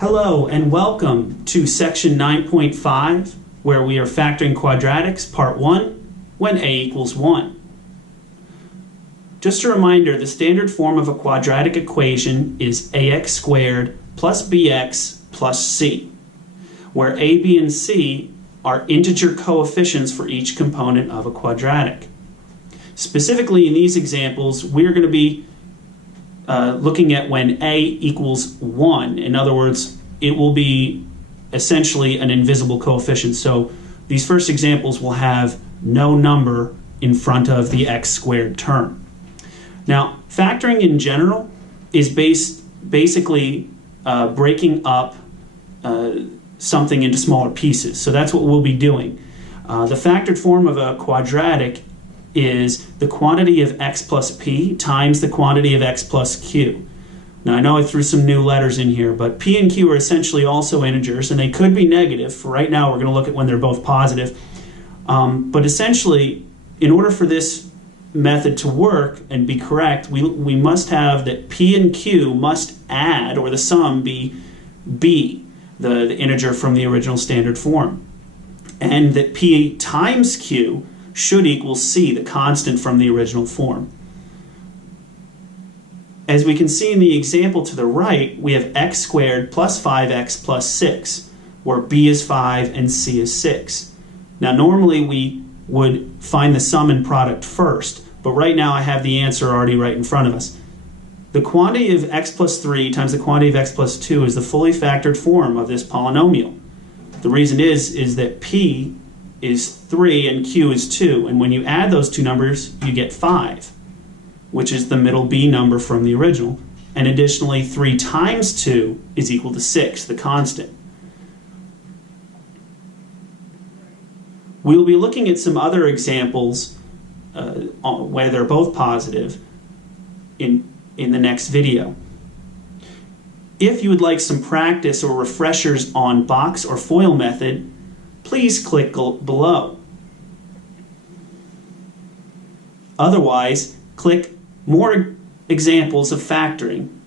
Hello and welcome to section 9.5, where we are factoring quadratics, part 1, when a equals 1. Just a reminder, the standard form of a quadratic equation is ax squared plus bx plus c, where a, b, and c are integer coefficients for each component of a quadratic. Specifically in these examples, we're going to be looking at when a equals 1. In other words, it will be essentially an invisible coefficient. So these first examples will have no number in front of the x squared term. Now, factoring in general is basically breaking up something into smaller pieces. So that's what we'll be doing. The factored form of a quadratic is the quantity of x plus p times the quantity of x plus q. Now I know I threw some new letters in here, but p and q are essentially also integers, and they could be negative. For right now, we're going to look at when they're both positive. But essentially, in order for this method to work and be correct, we must have that p and q must add, or the sum be b, the integer from the original standard form, and that p times q should equal c, the constant from the original form. As we can see in the example to the right, we have x squared plus 5x plus 6, where b is 5 and c is 6. Now normally we would find the sum and product first, but right now I have the answer already right in front of us. The quantity of x plus 3 times the quantity of x plus 2 is the fully factored form of this polynomial. The reason is that p is 3 and q is 2, and when you add those two numbers you get 5, which is the middle b number from the original, and additionally 3 times 2 is equal to 6, the constant. We'll be looking at some other examples where they're both positive in the next video. If you would like some practice or refreshers on box or FOIL method, please click below. Otherwise, click more examples of factoring